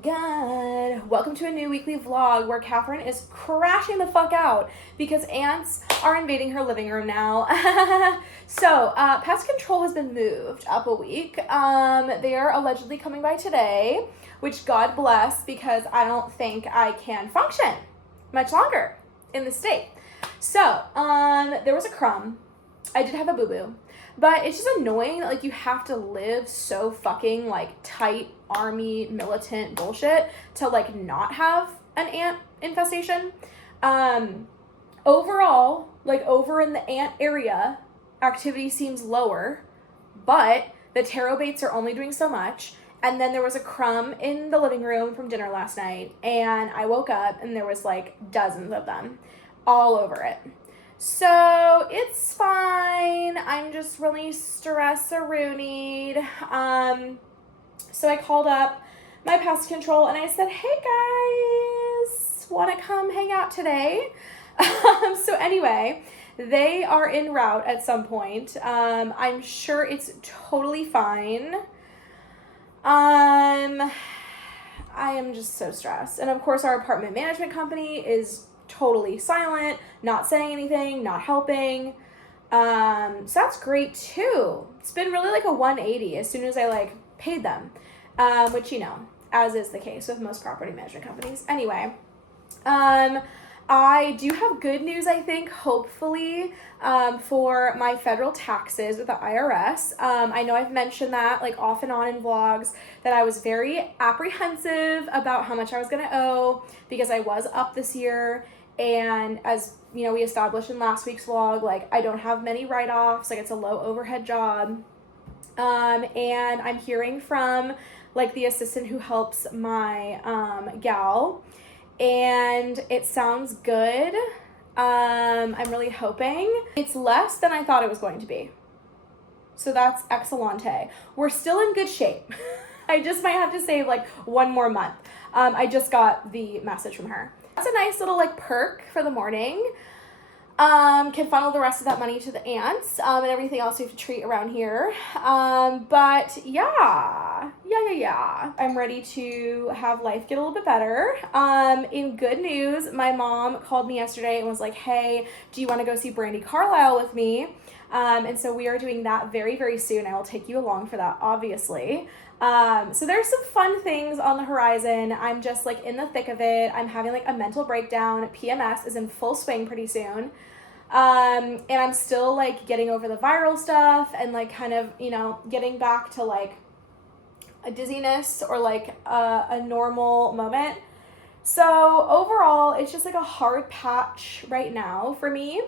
god. Welcome to a new weekly vlog where Kathryn is crashing the fuck out because ants are invading her living room now. So, pest control has been moved up a week. They are allegedly coming by today, which God bless, because I don't think I can function much longer in the state. So, there was a crumb. I did have a boo-boo. But it's just annoying that, like, you have to live so fucking, like, tight, army, militant bullshit to, like, not have an ant infestation. Overall, like, over in the ant area, activity seems lower, but the taro baits are only doing so much. And then there was a crumb in the living room from dinner last night, and I woke up and there was, like, dozens of them all over it. So it's fine. I'm just really stress-a-roonied. So I called up my pest control and I said, hey guys, want to come hang out today? So anyway, they are en route at some point. I'm sure it's totally fine. I am just so stressed. And of course our apartment management company is totally silent, not saying anything, not helping. So that's great too. It's been really like a 180 as soon as I like paid them, which, you know, as is the case with most property management companies. Anyway, I do have good news, I think, hopefully, for my federal taxes with the IRS. I know I've mentioned that like off and on in vlogs that I was very apprehensive about how much I was going to owe because I was up this year. And as you know, we established in last week's vlog, like I don't have many write-offs, like it's a low overhead job. And I'm hearing from like the assistant who helps my gal, and it sounds good. I'm really hoping it's less than I thought it was going to be. So that's excellente. We're still in good shape. I just might have to save like one more month. I just got the message from her. That's a nice little like perk for the morning. Can funnel the rest of that money to the ants, and everything else we have to treat around here. But yeah. I'm ready to have life get a little bit better. In good news, my mom called me yesterday and was like, hey, do you want to go see Brandi Carlile with me? And so we are doing that very, very soon. I will take you along for that, obviously. So there's some fun things on the horizon. I'm just like in the thick of it. I'm having like a mental breakdown. PMS is in full swing pretty soon. And I'm still like getting over the viral stuff and like kind of, you know, getting back to like a dizziness or like a normal moment. So overall, it's just like a hard patch right now for me.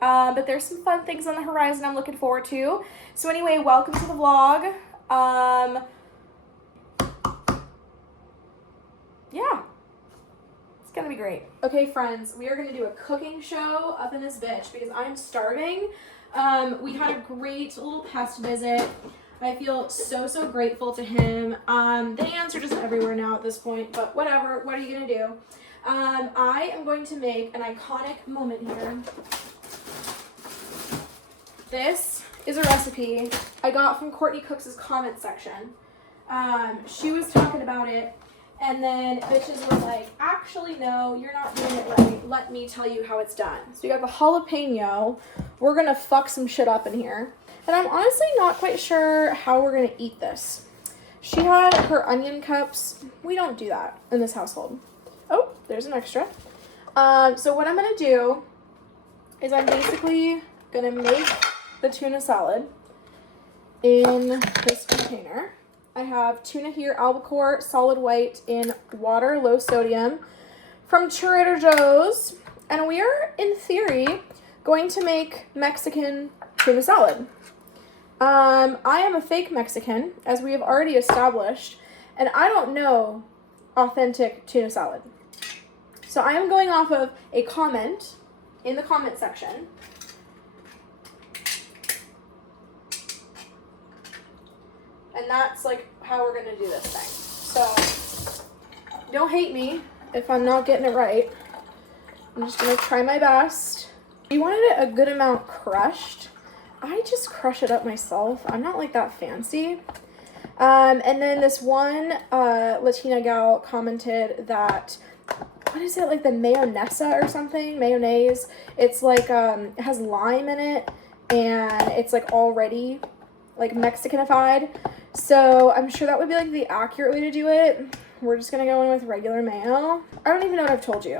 But there's some fun things on the horizon I'm looking forward to. So anyway, welcome to the vlog. Yeah, it's gonna be great. Okay, friends, we are gonna do a cooking show up in this bitch because I'm starving. We had a great little pest visit. I feel so grateful to him. The ants are just everywhere now at this point, but whatever, what are you gonna do? I am going to make an iconic moment here. This is a recipe I got from Courtney Cooks' comment section. She was talking about it, and then bitches were like, actually, no, you're not doing it right. Let me tell you how it's done. So we got the jalapeno. We're gonna fuck some shit up in here. And I'm honestly not quite sure how we're gonna eat this. She had her onion cups. We don't do that in this household. Oh, there's an extra. So what I'm gonna do is I'm basically gonna make the tuna salad in this container. I have tuna here, albacore, solid white in water, low sodium, from Trader Joe's. And we are, in theory, going to make Mexican tuna salad. I am a fake Mexican, as we have already established, and I don't know authentic tuna salad. So I am going off of a comment in the comment section. And that's like how we're gonna do this thing. So don't hate me if I'm not getting it right. I'm just gonna try my best. You wanted it a good amount crushed. I just crush it up myself. I'm not like that fancy. And then this one Latina gal commented that, what is it, like the mayonesa or something? Mayonnaise. It's like, it has lime in it, and it's like already like Mexicanified. So I'm sure that would be like the accurate way to do it. We're just gonna go in with regular mayo. I don't even know what I've told you.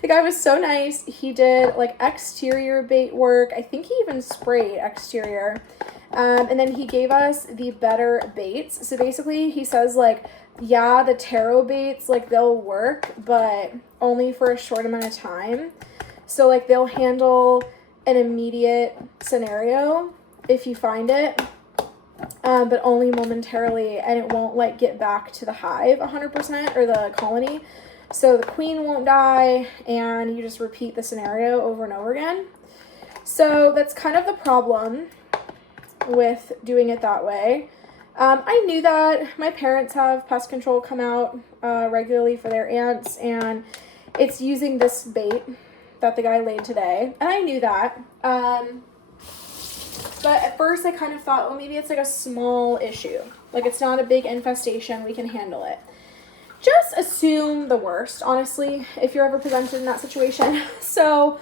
The guy was so nice. He did like exterior bait work. I think he even sprayed exterior. And then he gave us the better baits. So basically he says like, yeah, the taro baits, like they'll work, but only for a short amount of time. So like they'll handle an immediate scenario if you find it, but only momentarily, and it won't like get back to the hive 100% or the colony. So the queen won't die, and you just repeat the scenario over and over again. So that's kind of the problem with doing it that way. I knew that. My parents have pest control come out regularly for their ants, and it's using this bait that the guy laid today, and I knew that. But at first I kind of thought, oh, maybe it's like a small issue. Like it's not a big infestation, we can handle it. Just assume the worst, honestly, if you're ever presented in that situation. So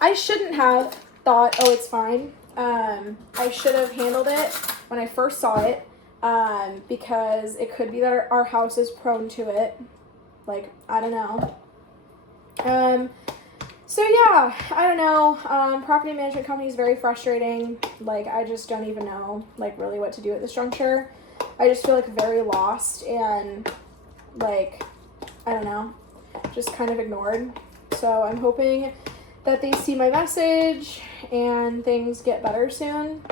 I shouldn't have thought, oh, it's fine. I should have handled it when I first saw it, because it could be that our house is prone to it. Like, I don't know. So yeah, I don't know. Property management company is very frustrating. Like, I just don't even know, like, really what to do at this juncture. I just feel like very lost and, like, I don't know, just kind of ignored. So I'm hoping that they see my message and things get better soon.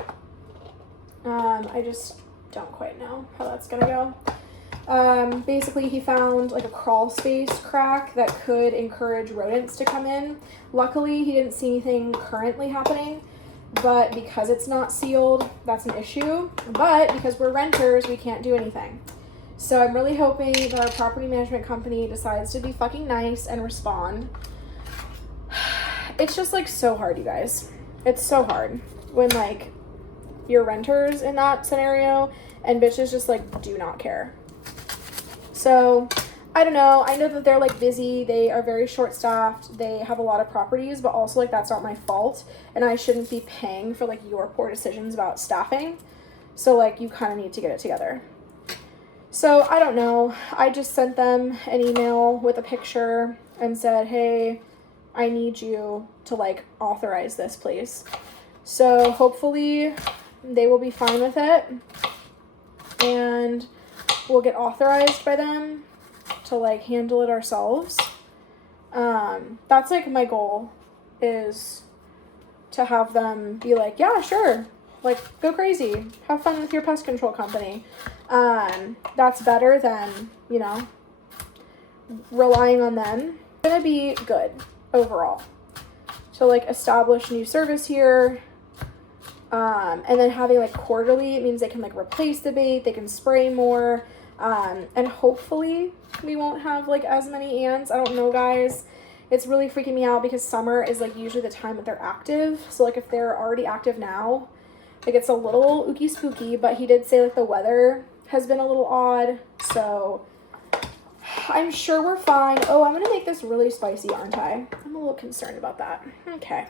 I just don't quite know how that's gonna go. Basically he found like a crawl space crack that could encourage rodents to come in. Luckily he didn't see anything currently happening, but because it's not sealed, that's an issue. But because we're renters, we can't do anything. So I'm really hoping that our property management company decides to be fucking nice and respond. It's just like so hard, you guys. It's so hard when like you're renters in that scenario and bitches just like do not care. So I don't know. I know that they're like busy. They are very short-staffed. They have a lot of properties, but also like that's not my fault, and I shouldn't be paying for like your poor decisions about staffing. So like you kind of need to get it together. So I don't know. I just sent them an email with a picture and said, hey, I need you to like authorize this, please. So hopefully they will be fine with it and we'll get authorized by them to like handle it ourselves. That's like my goal, is to have them be like, yeah, sure, like go crazy, have fun with your pest control company. That's better than, you know, relying on them. It's gonna be good overall to like establish new service here. And then having like quarterly, it means they can like replace the bait, they can spray more, and hopefully we won't have like as many ants. I don't know, guys. It's really freaking me out because summer is like usually the time that they're active. So like if they're already active now, like it's a little ooky spooky, but he did say like the weather has been a little odd. So I'm sure we're fine. Oh, I'm gonna make this really spicy, aren't I? I'm a little concerned about that. Okay.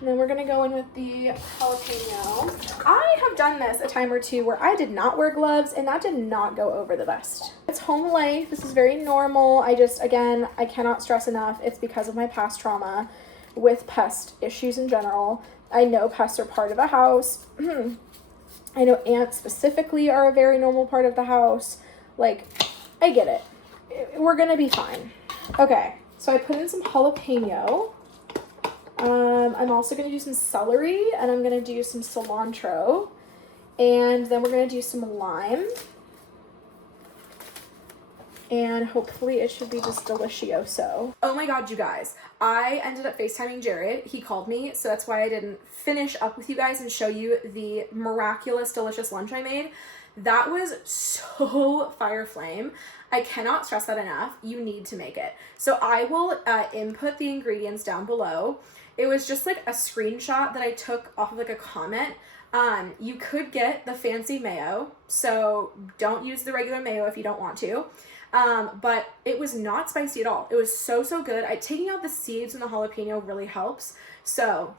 And then we're gonna go in with the jalapeno. I have done this a time or two where I did not wear gloves and that did not go over the best. It's home life. This is very normal. I just, again, I cannot stress enough. It's because of my past trauma with pest issues in general. I know pests are part of the house. I know ants specifically are a very normal part of the house. Like, I get it. We're gonna be fine. Okay, so I put in some jalapeno. I'm also going to do some celery, and I'm going to do some cilantro, and then we're going to do some lime, and hopefully it should be just delicioso. Oh my god, you guys. I ended up FaceTiming Jared. He called me, so that's why I didn't finish up with you guys and show you the miraculous, delicious lunch I made. That was so fire flame. I cannot stress that enough. You need to make it. So I will input the ingredients down below. It was just like a screenshot that I took off of like a comment You could get the fancy mayo, so don't use the regular mayo if you don't want to. But it was not spicy at all. It was so good. Taking out the seeds and the jalapeno really helps. So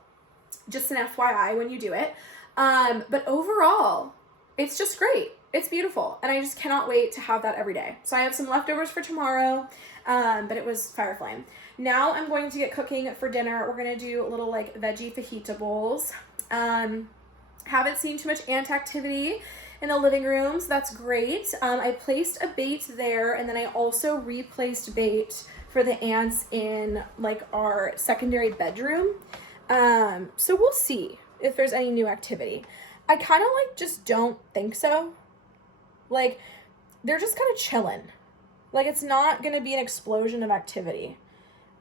just an FYI when you do it. But overall, it's just great. It's beautiful. And I just cannot wait to have that every day. So I have some leftovers for tomorrow, but it was fire flame. Now I'm going to get cooking for dinner. We're going to do a little like veggie fajita bowls. Haven't seen too much ant activity in the living room, so that's great. I placed a bait there, and then I also replaced bait for the ants in like our secondary bedroom. So we'll see if there's any new activity. I kind of like just don't think so. Like, they're just kind of chilling. Like, it's not going to be an explosion of activity.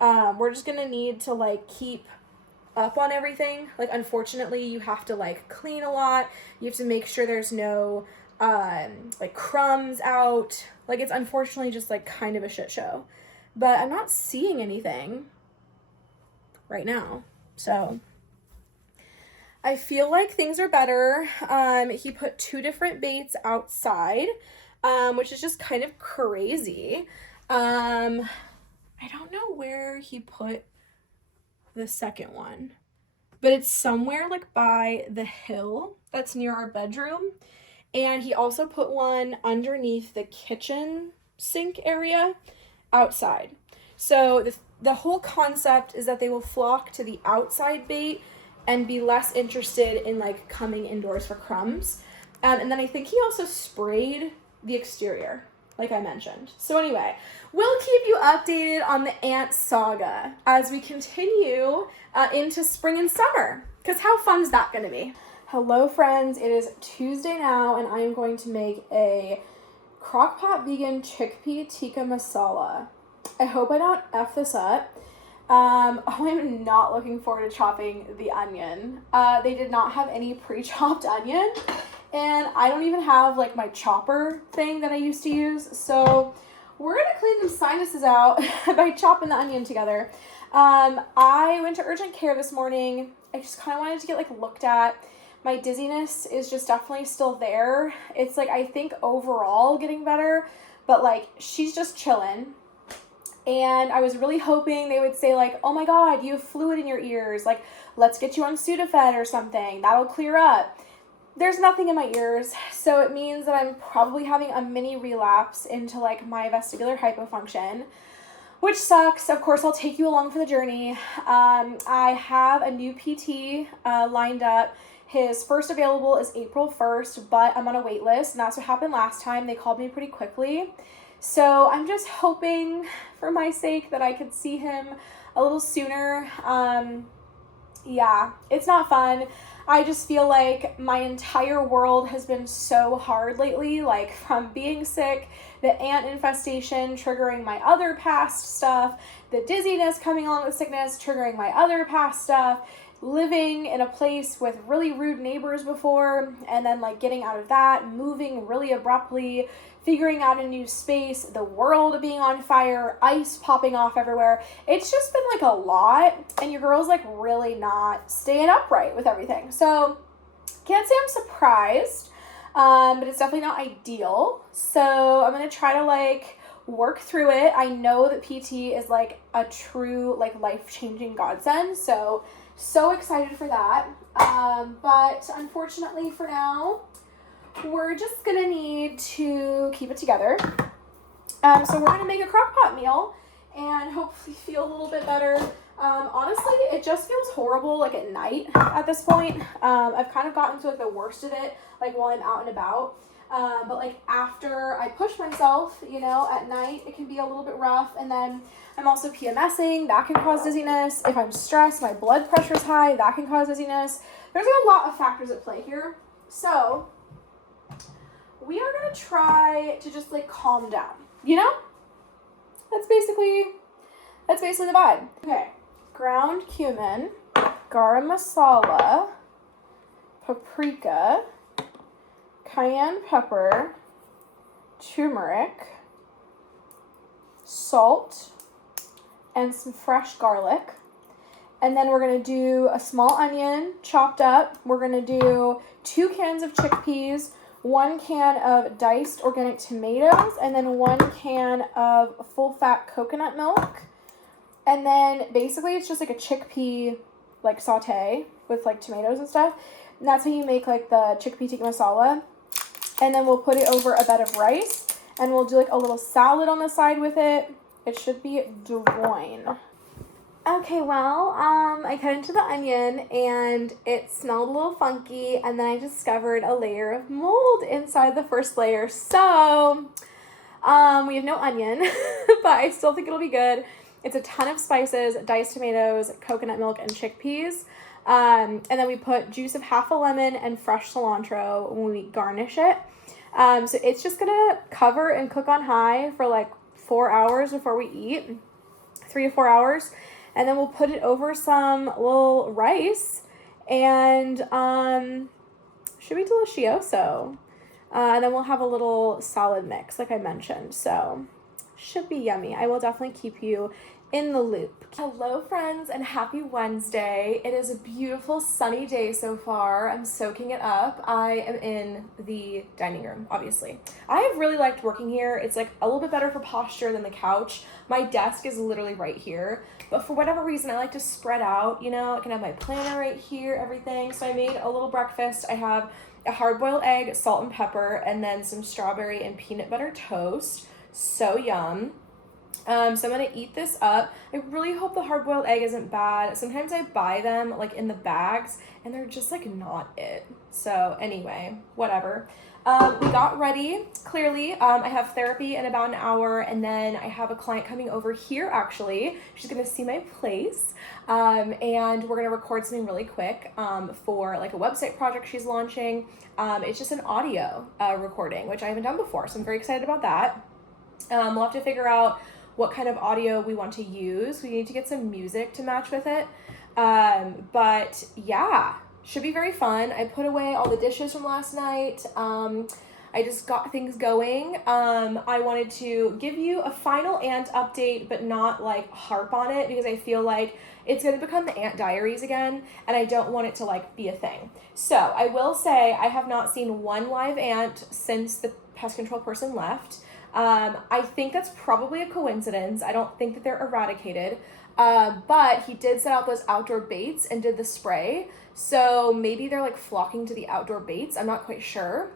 We're just going to need to like keep up on everything. Like, unfortunately, you have to like clean a lot. You have to make sure there's no like crumbs out. Like, it's unfortunately just like kind of a shit show. But I'm not seeing anything right now. So I feel like things are better. He put 2 different baits outside, which is just kind of crazy. I don't know where he put the second one, but it's somewhere like by the hill that's near our bedroom. And he also put one underneath the kitchen sink area outside. So the whole concept is that they will flock to the outside bait and be less interested in like coming indoors for crumbs. And then I think he also sprayed the exterior, like I mentioned. So anyway, we'll keep you updated on the ant saga as we continue into spring and summer, because how fun is that going to be? Hello friends, it is Tuesday now, and I am going to make a Crockpot vegan chickpea tikka masala. I hope I don't F this up. I'm not looking forward to chopping the onion. They did not have any pre-chopped onion, and I don't even have like my chopper thing that I used to use. So we're gonna clean them sinuses out by chopping the onion together. I went to urgent care this morning. I just kind of wanted to get like looked at. My dizziness is just definitely still there. It's like, I think overall getting better, but like she's just chilling. And I was really hoping they would say like, oh my God, you have fluid in your ears. Like, let's get you on Sudafed or something. That'll clear up. There's nothing in my ears. So it means that I'm probably having a mini relapse into like my vestibular hypofunction, which sucks. Of course, I'll take you along for the journey. I have a new PT lined up. His first available is April 1st, but I'm on a wait list, and that's what happened last time. They called me pretty quickly. So I'm just hoping for my sake that I could see him a little sooner. Yeah, it's not fun. I just feel like my entire world has been so hard lately, like from being sick, the ant infestation triggering my other past stuff, the dizziness coming along with sickness triggering my other past stuff, living in a place with really rude neighbors before, and then like getting out of that, moving really abruptly, figuring out a new space, the world being on fire, ice popping off everywhere. It's just been like a lot, and your girl's like really not staying upright with everything. So can't say I'm surprised, but it's definitely not ideal. So I'm gonna try to like work through it. I know that PT is like a true like life-changing godsend, so excited for that. But unfortunately for now, we're just gonna need to keep it together. So we're gonna make a crock-pot meal and hopefully feel a little bit better. Honestly, it just feels horrible like at night at this point. I've kind of gotten to like the worst of it, like while I'm out and about. But like after I push myself, you know, at night, it can be a little bit rough. And then I'm also PMSing, that can cause dizziness. If I'm stressed, my blood pressure's high, that can cause dizziness. There's like a lot of factors at play here. So we are gonna try to just like calm down, you know? That's basically the vibe. Okay, ground cumin, garam masala, paprika, cayenne pepper, turmeric, salt, and some fresh garlic. And then we're going to do a small onion chopped up. We're going to do 2 cans of chickpeas, 1 can of diced organic tomatoes, and then 1 can of full-fat coconut milk. And then basically it's just like a chickpea like saute with like tomatoes and stuff. And that's how you make like the chickpea tikka masala. And then we'll put it over a bed of rice, and we'll do like a little salad on the side with it. It should be divine. Okay, well, I cut into the onion and it smelled a little funky, and then I discovered a layer of mold inside the first layer. So, we have no onion, but I still think it'll be good. It's a ton of spices, diced tomatoes, coconut milk, and chickpeas. And then we put juice of half a lemon and fresh cilantro when we garnish it. So it's just gonna cover and cook on high for like 4 hours before we eat, 3 to 4 hours. And then we'll put it over some little rice, and should be delicioso. And then we'll have a little salad mix, like I mentioned. So should be yummy. I will definitely keep you in the loop. Hello friends, and happy Wednesday. It is a beautiful sunny day so far. I'm soaking it up. I am in the dining room, obviously. I have really liked working here. It's like a little bit better for posture than the couch. My desk is literally right here, but for whatever reason I like to spread out, you know. I can have my planner right here, everything. So I made a little breakfast. I have a hard-boiled egg, salt and pepper, and then some strawberry and peanut butter toast. So yum. So I'm gonna eat this up. I really hope the hard-boiled egg isn't bad. Sometimes I buy them like in the bags and they're just like not it. So anyway, whatever. We got ready, clearly. I have therapy in about an hour, and then I have a client coming over here actually. She's gonna see my place. And we're gonna record something really quick for like a website project she's launching. It's just an audio recording, which I haven't done before, so I'm very excited about that. We'll have to figure out what kind of audio we want to use. We need to get some music to match with it. But yeah, should be very fun. I put away all the dishes from last night. I just got things going. I wanted to give you a final aunt update, but not like harp on it, because I feel like it's going to become the aunt diaries again, and I don't want it to like be a thing. So I will say I have not seen one live aunt since the pest control person left. I think that's probably a coincidence. I don't think that they're eradicated. But he did set out those outdoor baits and did the spray. So maybe they're like flocking to the outdoor baits. I'm not quite sure.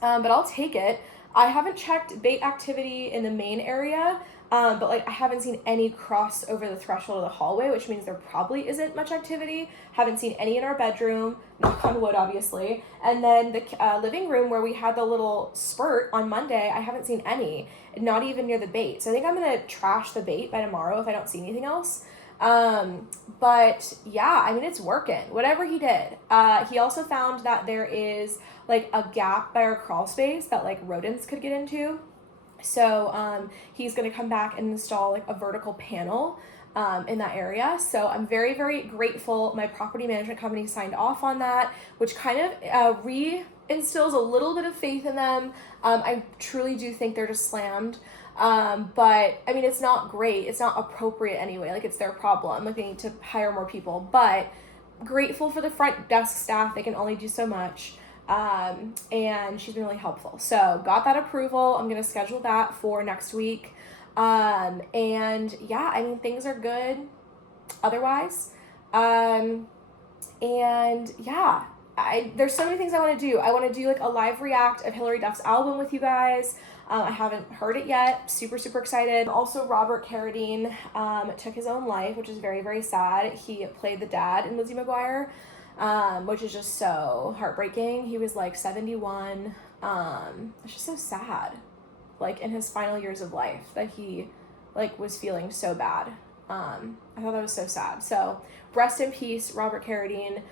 But I'll take it. I haven't checked bait activity in the main area. But like I haven't seen any cross over the threshold of the hallway, which means there probably isn't much activity. Haven't seen any in our bedroom, knock on wood, obviously. And then the living room where we had the little spurt on Monday, I haven't seen any, not even near the bait. So I think I'm gonna trash the bait by tomorrow if I don't see anything else. But yeah, I mean, it's working, whatever he did. He also found that there is like a gap by our crawl space that like rodents could get into. So he's going to come back and install like a vertical panel in that area. So I'm very, very grateful. My property management company signed off on that, which kind of reinstills a little bit of faith in them. I truly do think they're just slammed. But I mean, it's not great. It's not appropriate anyway. Like, it's their problem. Like, they need to hire more people. But grateful for the front desk staff. They can only do so much. And she's been really helpful. So got that approval. I'm going to schedule that for next week. And yeah, I mean, things are good otherwise. And yeah, there's so many things I want to do. I want to do like a live react of Hilary Duff's album with you guys. I haven't heard it yet. Super, super excited. Also, Robert Carradine, took his own life, which is very, very sad. He played the dad in Lizzie McGuire. Which is just so heartbreaking. He was like 71. It's just so sad, like in his final years of life, that he like was feeling so bad. I thought that was so sad. So rest in peace, Robert Carradine.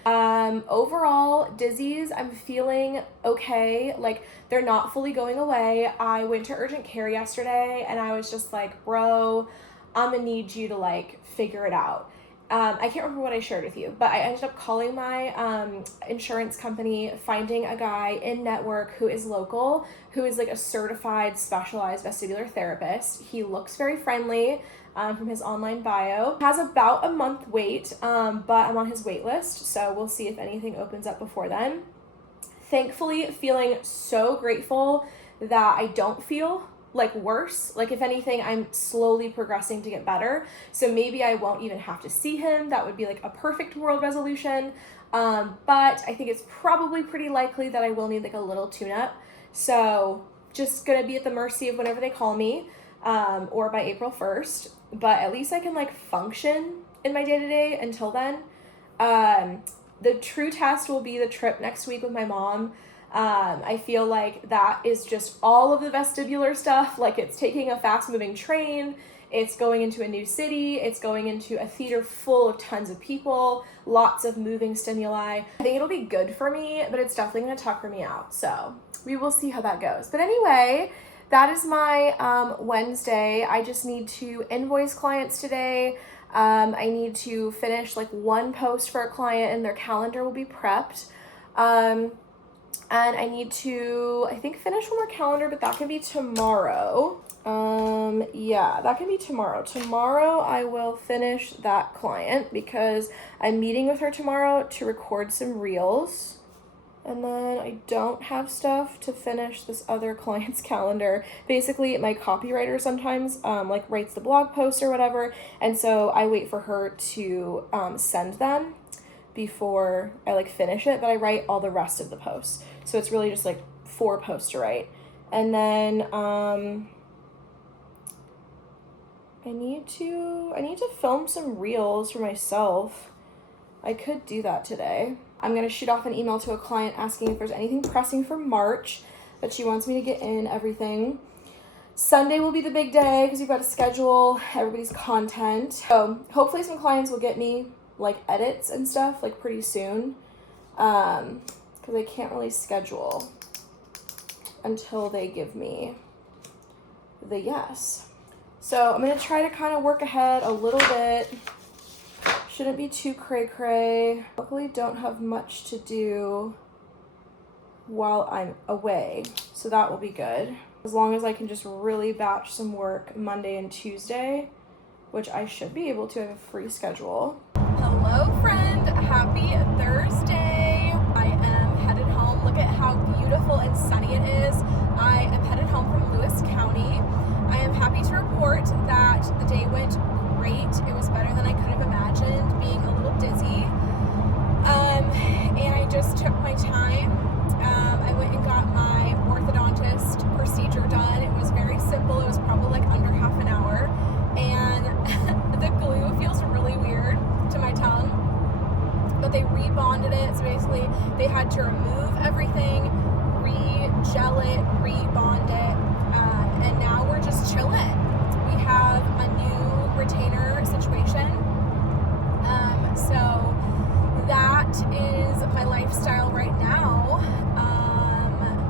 Overall, Dizzies, I'm feeling okay. Like, they're not fully going away. I went to urgent care yesterday and I was just like, bro, I'm gonna need you to like figure it out. I can't remember what I shared with you, but I ended up calling my insurance company, finding a guy in network who is local, who is like a certified specialized vestibular therapist. He looks very friendly from his online bio. Has about a month wait, but I'm on his wait list, so we'll see if anything opens up before then. Thankfully, feeling so grateful that I don't feel like worse. Like if anything, I'm slowly progressing to get better. So maybe I won't even have to see him. That would be like a perfect world resolution. But I think it's probably pretty likely that I will need like a little tune-up. So just gonna be at the mercy of whenever they call me, or by April 1st. But at least I can like function in my day-to-day until then. The true test will be the trip next week with my mom. I feel like that is just all of the vestibular stuff. Like it's taking a fast moving train, it's going into a new city, it's going into a theater full of tons of people, lots of moving stimuli. I think it'll be good for me, but it's definitely going to tucker me out. So we will see how that goes. But anyway, that is my Wednesday. I just need to invoice clients today. I need to finish like one post for a client and their calendar will be prepped. And I need to, I think, finish one more calendar, but that can be tomorrow. Yeah, that can be tomorrow. Tomorrow I will finish that client because I'm meeting with her tomorrow to record some reels. And then I don't have stuff to finish this other client's calendar. Basically, my copywriter sometimes like writes the blog post or whatever. And so I wait for her to send them before I like finish it, but I write all the rest of the posts. So it's really just like 4 posts to write. And then I need to film some reels for myself. I could do that today. I'm gonna shoot off an email to a client asking if there's anything pressing for March, but she wants me to get in everything. Sunday will be the big day because we've got to schedule everybody's content. So hopefully some clients will get me like edits and stuff like pretty soon, because I can't really schedule until they give me the yes. So I'm gonna try to kind of work ahead a little bit. Shouldn't be too cray-cray. Luckily don't have much to do while I'm away, so that will be good. As long as I can just really batch some work Monday and Tuesday, which I should be able to have a free schedule. Hello friend, happy Thursday. I am headed home. Look at how beautiful and sunny it is. I am headed home from Lewis County. I am happy to report that the day went great. It was better than I could have imagined, being a little dizzy. And I just took my time. I went and got my orthodontist procedure done. It was very simple. It was probably like under half an hour. And the glue feels really weird to my tongue, but they rebonded it. So basically they had to remove everything, re-gel it, rebond it, and now we're just chilling. We have a new retainer situation, so that is my lifestyle right now.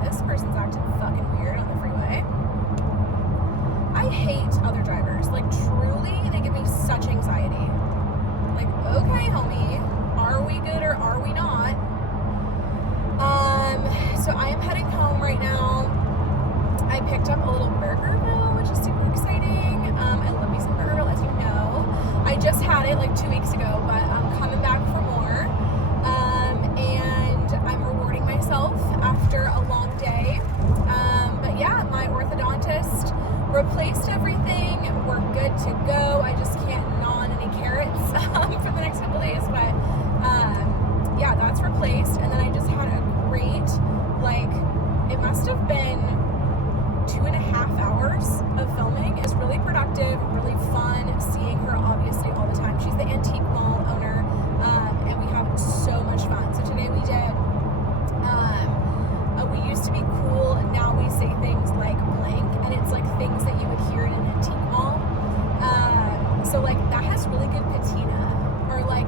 This person's acting fucking weird on the freeway. I hate other drivers. Like truly, they give me such anxiety. Like, okay, homie, are we good or are we not? So I am heading home right now. I picked up a little Burgerville, which is super exciting. I love me some Burgerville, as you know. I just had it like 2 weeks ago, but I'm coming back for more. And I'm rewarding myself after a long day. But yeah, my orthodontist replaced everything. We're good to go. I just can't gnaw on any carrots for the next couple days, but yeah, that's replaced. And then I just had a great, like, it must have been 2.5 hours of filming. It's really productive, really fun seeing her obviously all the time. She's the antique mall owner, and we have so much fun. So today we did, we used to be cool, and now we say things like blank, and it's like things that you would hear in an antique mall. So like that has really good patina, or like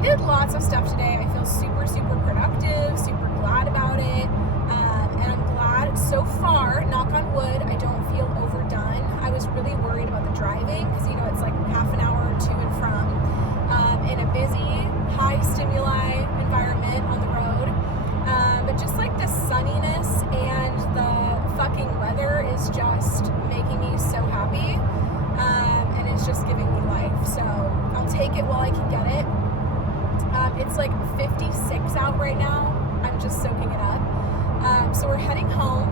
we did lots of stuff today. I feel super, super productive, super glad about it. And I'm glad so far, knock on wood, I don't feel overdone. I was really worried about the driving because, you know, it's like half an hour to and from in a busy, high stimuli environment on the road. But just like the sunniness and the fucking weather is just making me so happy. And it's just giving me life. So I'll take it while I can get it. It's like 56 out right now. I'm just soaking it up. So we're heading home,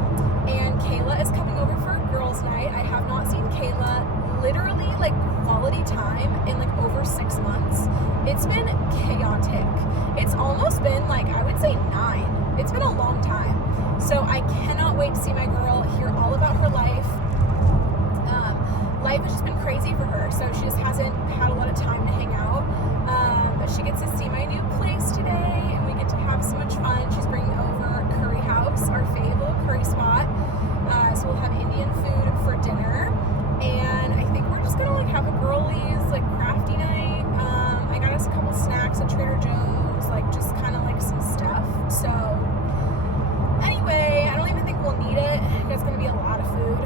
and Kayla is coming over for a girls' night. I have not seen Kayla literally like quality time in like over 6 months. It's been chaotic. It's almost been like, I would say 9. It's been a long time. So I cannot wait to see my girl, hear all about her life. Life has just been crazy for her, so she just hasn't had a lot of time to hang out. But she gets to see my new place today, and we get to have so much fun. She's bringing over Curry House, our fave little curry spot. So we'll have Indian food for dinner, and I think we're just gonna like have a girlies like crafty night. I got us a couple snacks at Trader Joe's, like just kind of like some stuff. So anyway, I don't even think we'll need it. It's gonna be a lot of food.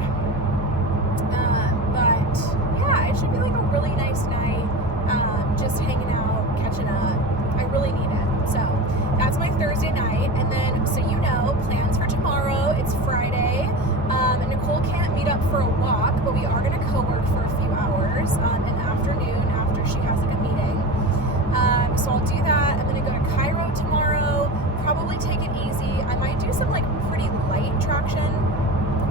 But yeah, it should be like a really nice night, just hanging out, catching up. I really need it. So that's my Thursday night. And then, so you know, plans for tomorrow, it's Friday. And Nicole can't meet up for a walk, but we are going to co-work for a few hours in the afternoon after she has like a meeting. So I'll do that. I'm going to go to Cairo tomorrow, probably take it easy. I might do some like pretty light traction.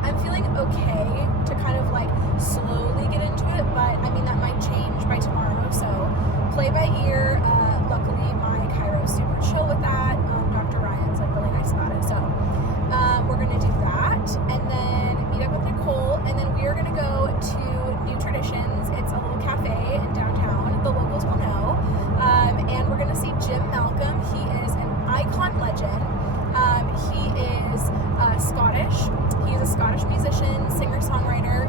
I'm feeling okay to kind of like slowly get into it, but I mean that might change by tomorrow, so play by ear. Luckily my Cairo is super chill with that. Dr. Ryan's like really nice about it, so we're gonna do that and then meet up with Nicole, and then we are gonna go to New Traditions. It's a little cafe in downtown, the locals will know, and we're gonna see Jim Malcolm. He is an icon legend. He is Scottish. He's a Scottish musician, singer-songwriter,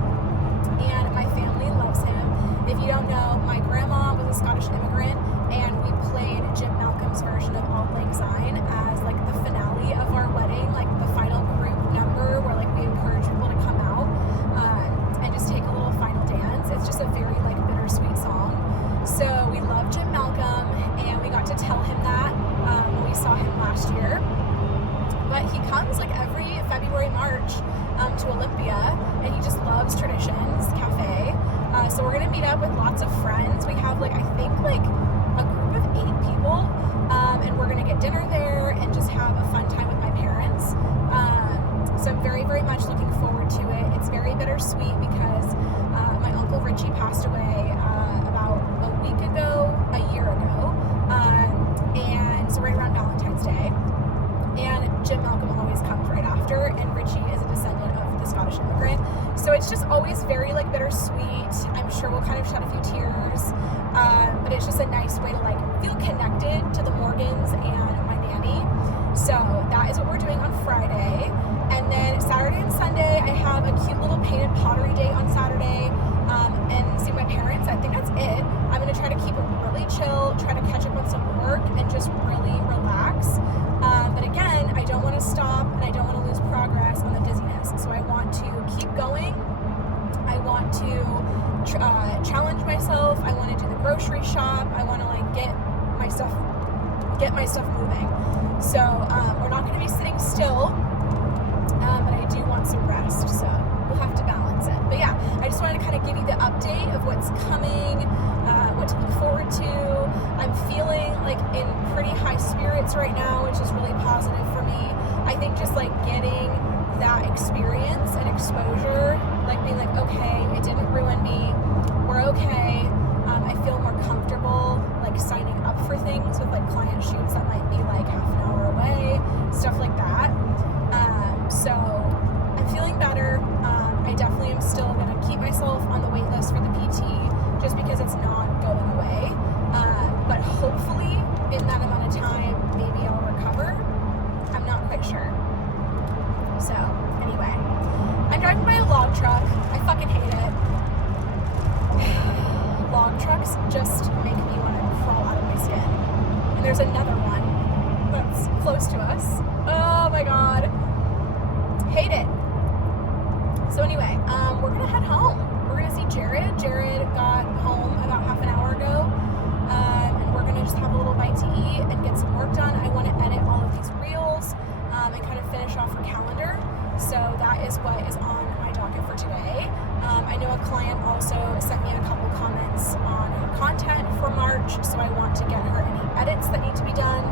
and my family loves him. If you don't know, my grandma was a Scottish immigrant, and we played Jim Malcolm's version of Auld Lang Syne as like the finale of our wedding, like the final group number where like we encourage people to come out and just take a little final dance. It's just a very like bittersweet song. So we love Jim Malcolm, and we got to tell him that when we saw him last year. But he comes like every February, March to Olympia, and he just loves Traditions Cafe. So we're gonna meet up with lots of friends. We have like, I think like a group of 8 people, and we're gonna get dinner there and just have a fun time with my parents. So I'm very, very much looking forward to it. It's very bittersweet because my Uncle Richie passed away about a year ago, and so right around Valentine's Day. And Jim Malcolm always comes right after, and Richie is a descendant of the Scottish immigrant. So it's just always very like bittersweet. I'm sure we'll kind of shed a few tears, but it's just a nice way to like feel connected to the Morgans and my nanny. So that is what we're doing on Friday. And then Saturday and Sunday, I have a cute little painted pottery day on Saturday, and see my parents. I think that's it. I'm gonna try to keep it really chill, try to catch up on some work, and just really relax. But again, I don't want to stop, and I don't want to lose progress on the dizziness. So I want to keep going. I want to challenge myself. I want to do the grocery shop. I want to like get my stuff moving. So we're not going to be sitting still, but I do want some rest. So we'll have to balance it. But yeah, I just wanted to kind of give you the update of what's coming, what to look forward to. I'm feeling like in pretty high spirits right now, which is really positive for me. I think just like getting that experience and exposure, like being like, okay, it didn't ruin me, we're okay. I feel more comfortable like signing up for things with like client shoots that might be like half an hour away, stuff like that. So I'm feeling better. I definitely am still gonna keep myself on the wait list for the PT just because it's not going away. But hopefully in that amount of time, maybe I'll recover. I'm not quite sure. So anyway, I'm driving by a log truck. I fucking hate it. Log trucks just make me want to crawl out of my skin. And there's another one that's close to us. Oh my God. Hate it. So anyway, we're gonna head home. We're gonna see Jared. Jared got home about half an hour ago. And we're gonna just have a little bite to eat and get some work done. I wanna edit all of these reels and kind of finish off her calendar. So that is what is on my docket for today. I know a client also sent me a couple comments on her content for March, so I want to get her any edits that need to be done,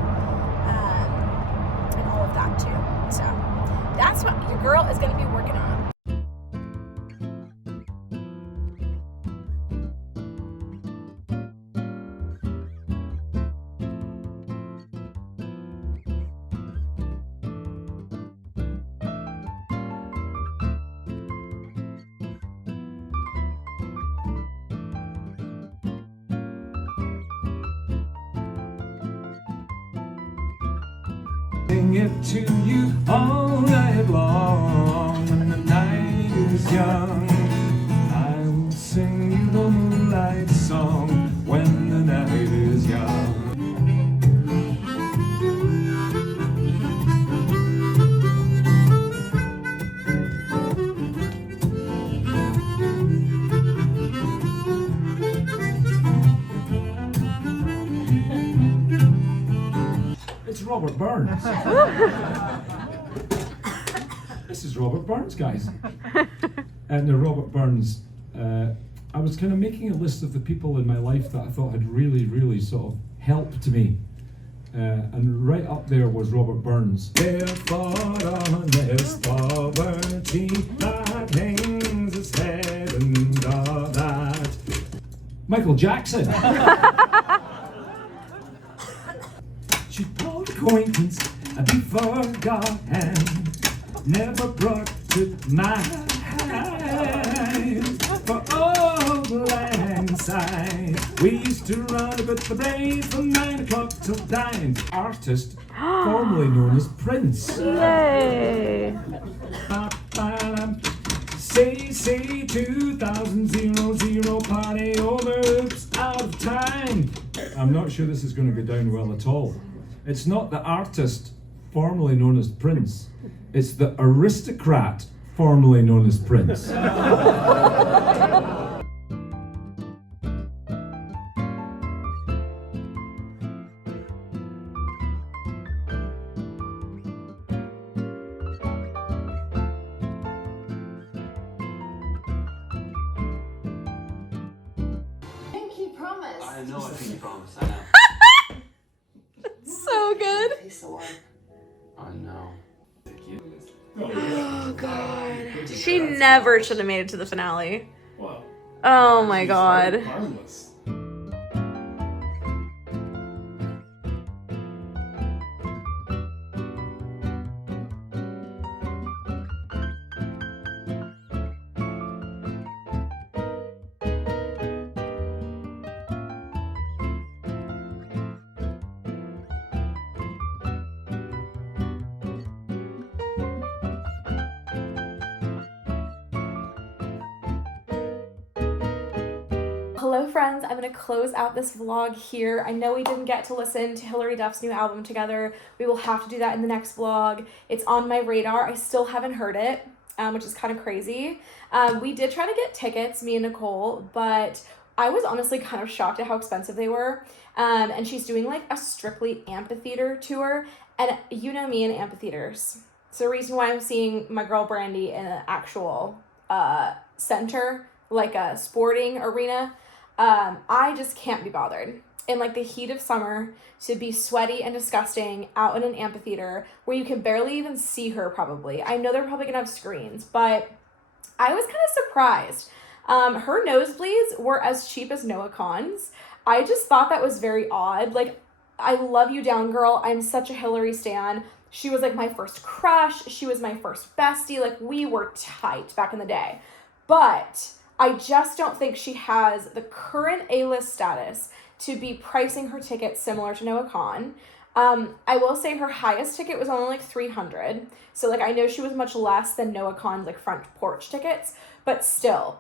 and all of that too. So that's what your girl is going to be working on. Sing it to you all night long. When the night is young, I will sing you the moonlight song. When the night is young. It's Robert Burns. This is Robert Burns, guys. And Robert Burns, I was kind of making a list of the people in my life that I thought had really sort of helped me. And right up there was Robert Burns. Therefore honest poverty that hangs his head and all that. Michael Jackson. She told acquaintance before God and never brought to mind for old lang syne. We used to run about the brain from 9 o'clock till 9. Artist formerly known as Prince. Yay! Say 2000 party over, oops, out of time. I'm not sure this is going to go down well at all. It's not the artist formerly known as Prince, it's the aristocrat formerly known as Prince. Pinky promise. I know what Pinky promise. I know. So good. I know. Oh God. She never should have made it to the finale. Well, Oh my God. harmless. Hello friends, I'm going to close out this vlog here. I know we didn't get to listen to Hilary Duff's new album together. We will have to do that in the next vlog. It's on my radar. I still haven't heard it, which is kind of crazy. We did try to get tickets, me and Nicole, but I was honestly kind of shocked at how expensive they were. And she's doing like a strictly amphitheater tour, and you know me in amphitheaters. It's the reason why I'm seeing my girl Brandi in an actual center, like a sporting arena. I just can't be bothered in like the heat of summer to be sweaty and disgusting out in an amphitheater where you can barely even see her probably. I know they're probably gonna have screens, but I was kind of surprised. Her nosebleeds were as cheap as Noah Kahan's. I just thought that was very odd. Like, I love you down, girl. I'm such a Hilary stan. She was like my first crush. She was my first bestie. Like, we were tight back in the day. But I just don't think she has the current A-list status to be pricing her ticket similar to Noah Kahan. I will say her highest ticket was only like $300. So like, I know she was much less than Noah Kahan's like front porch tickets, but still,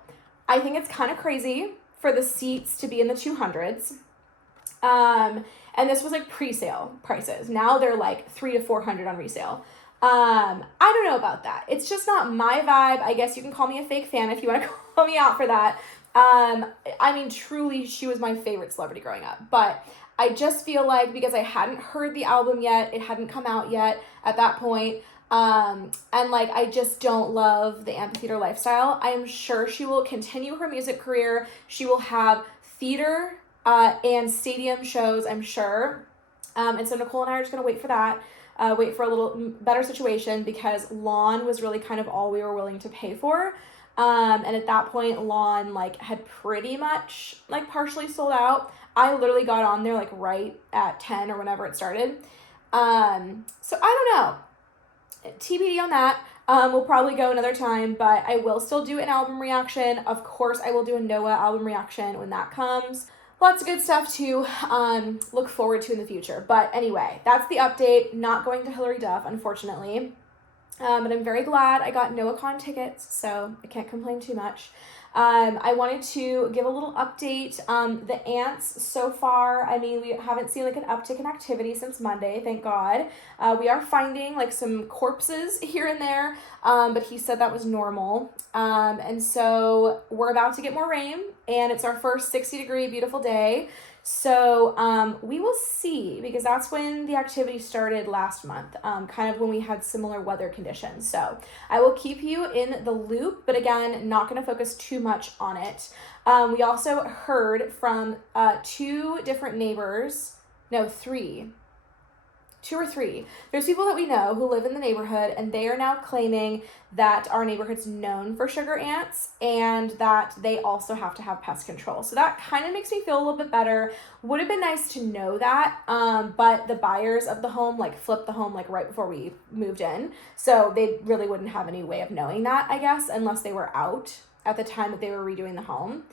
I think it's kind of crazy for the seats to be in the 200s. And this was like pre-sale prices. Now they're like $300 to $400 on resale. I don't know about that. It's just not my vibe. I guess you can call me a fake fan if you want to call me out for that. I mean, truly, she was my favorite celebrity growing up. But I just feel like because I hadn't heard the album yet, it hadn't come out yet at that point, and like I just don't love the amphitheater lifestyle. I am sure she will continue her music career. She will have theater and stadium shows, I'm sure. And so Nicole and I are just gonna wait for that. Wait for a little better situation because Lawn was really kind of all we were willing to pay for. And at that point, Lawn like had pretty much like partially sold out. I literally got on there like right at 10 or whenever it started. So I don't know. TBD on that. We'll probably go another time, but I will still do an album reaction. Of course, I will do a Noah album reaction when that comes. Lots of good stuff to look forward to in the future. But anyway, that's the update. Not going to Hilary Duff, unfortunately. But I'm very glad I got NoahCon tickets, so I can't complain too much. I wanted to give a little update. The ants so far, I mean, we haven't seen like an uptick in activity since Monday, thank God. We are finding like some corpses here and there, but he said that was normal. And so we're about to get more rain, and it's our first 60-degree beautiful day. So we will see, because that's when the activity started last month, kind of when we had similar weather conditions. So I will keep you in the loop, but again, not going to focus too much on it. We also heard from two or three. There's people that we know who live in the neighborhood, and they are now claiming that our neighborhood's known for sugar ants and that they also have to have pest control. So that kind of makes me feel a little bit better. Would have been nice to know that, but the buyers of the home like flipped the home like right before we moved in. So they really wouldn't have any way of knowing that, I guess, unless they were out at the time that they were redoing the home.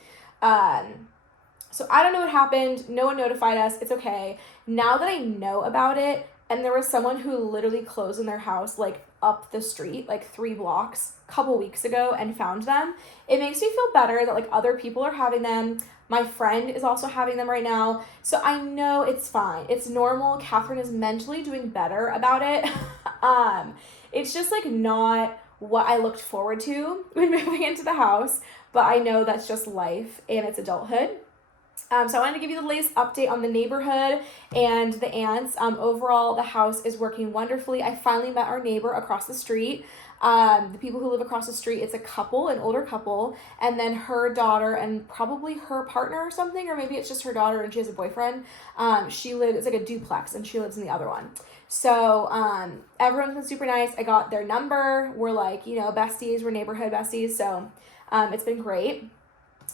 So I don't know what happened. No one notified us. It's okay. Now that I know about it, and there was someone who literally closed in their house, like up the street, like 3 blocks, a couple weeks ago and found them. It makes me feel better that like other people are having them. My friend is also having them right now. So I know it's fine. It's normal. Kathryn is mentally doing better about it. It's just like not what I looked forward to when moving into the house, but I know that's just life and it's adulthood. So I wanted to give you the latest update on the neighborhood and the ants. Overall, the house is working wonderfully. I finally met our neighbor across the street. The people who live across the street, it's a couple, an older couple, and then her daughter and probably her partner or something, or maybe it's just her daughter and she has a boyfriend. It's like a duplex and she lives in the other one. So everyone's been super nice. I got their number. We're like, besties, we're neighborhood besties. So it's been great.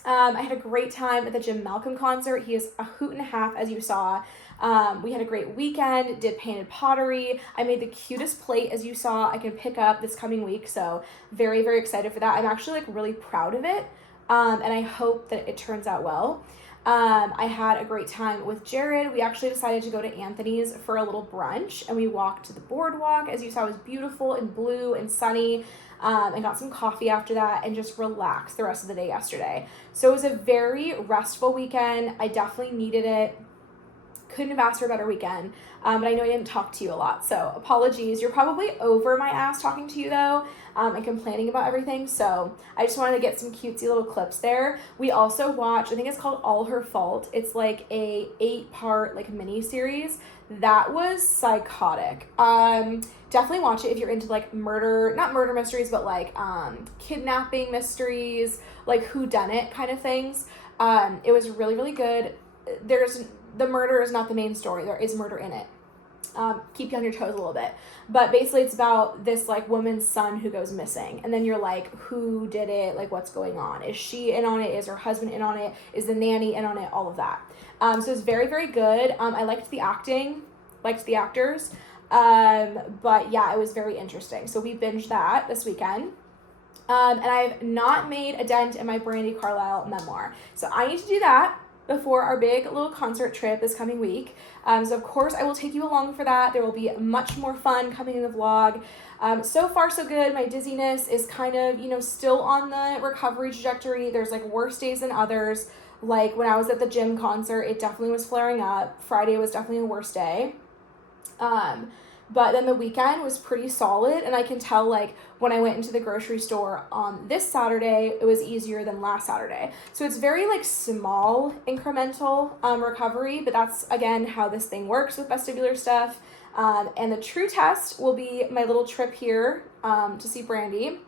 I had a great time at the Jim Malcolm concert. He is a hoot and a half, as you saw. We had a great weekend, did painted pottery. I made the cutest plate, as you saw, I can pick up this coming week. So very, very excited for that. I'm actually like really proud of it. And I hope that it turns out well. I had a great time with Jared. We actually decided to go to Anthony's for a little brunch, and we walked to the boardwalk. As you saw, it was beautiful and blue and sunny. And got some coffee after that and just relaxed the rest of the day yesterday. So it was a very restful weekend. I definitely needed it. Couldn't have asked for a better weekend. But I know I didn't talk to you a lot, so apologies. You're probably over my ass talking to you though, and complaining about everything. So I just wanted to get some cutesy little clips there. We also watched, I think it's called All Her Fault. It's like a 8-part like mini series. That was psychotic. Definitely watch it if you're into like not murder mysteries, but like kidnapping mysteries, like whodunit kind of things. It was really, really good. The murder is not the main story. There is murder in it. Keep you on your toes a little bit. But basically it's about this like woman's son who goes missing. And then you're like, who did it? Like, what's going on? Is she in on it? Is her husband in on it? Is the nanny in on it? All of that. So it's very, very good. I liked the acting, liked the actors. But yeah, it was very interesting. So we binged that this weekend. And I've not made a dent in my Brandi Carlile memoir. So I need to do that before our big little concert trip this coming week. So of course I will take you along for that. There will be much more fun coming in the vlog. So far so good. My dizziness is kind of, still on the recovery trajectory. There's like worse days than others. Like when I was at the gym concert, it definitely was flaring up. Friday was definitely a worse day. But then the weekend was pretty solid, and I can tell like when I went into the grocery store on this Saturday, it was easier than last Saturday. So it's very like small incremental recovery, but that's again how this thing works with vestibular stuff. And the true test will be my little trip here to see Brandi.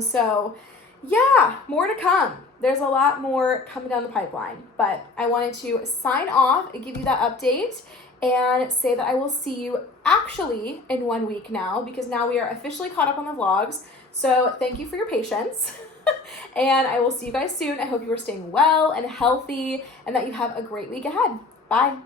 So yeah, more to come. There's a lot more coming down the pipeline, but I wanted to sign off and give you that update and say that I will see you actually in 1 week now, because now we are officially caught up on the vlogs. So thank you for your patience. And I will see you guys soon. I hope you are staying well and healthy and that you have a great week ahead. Bye.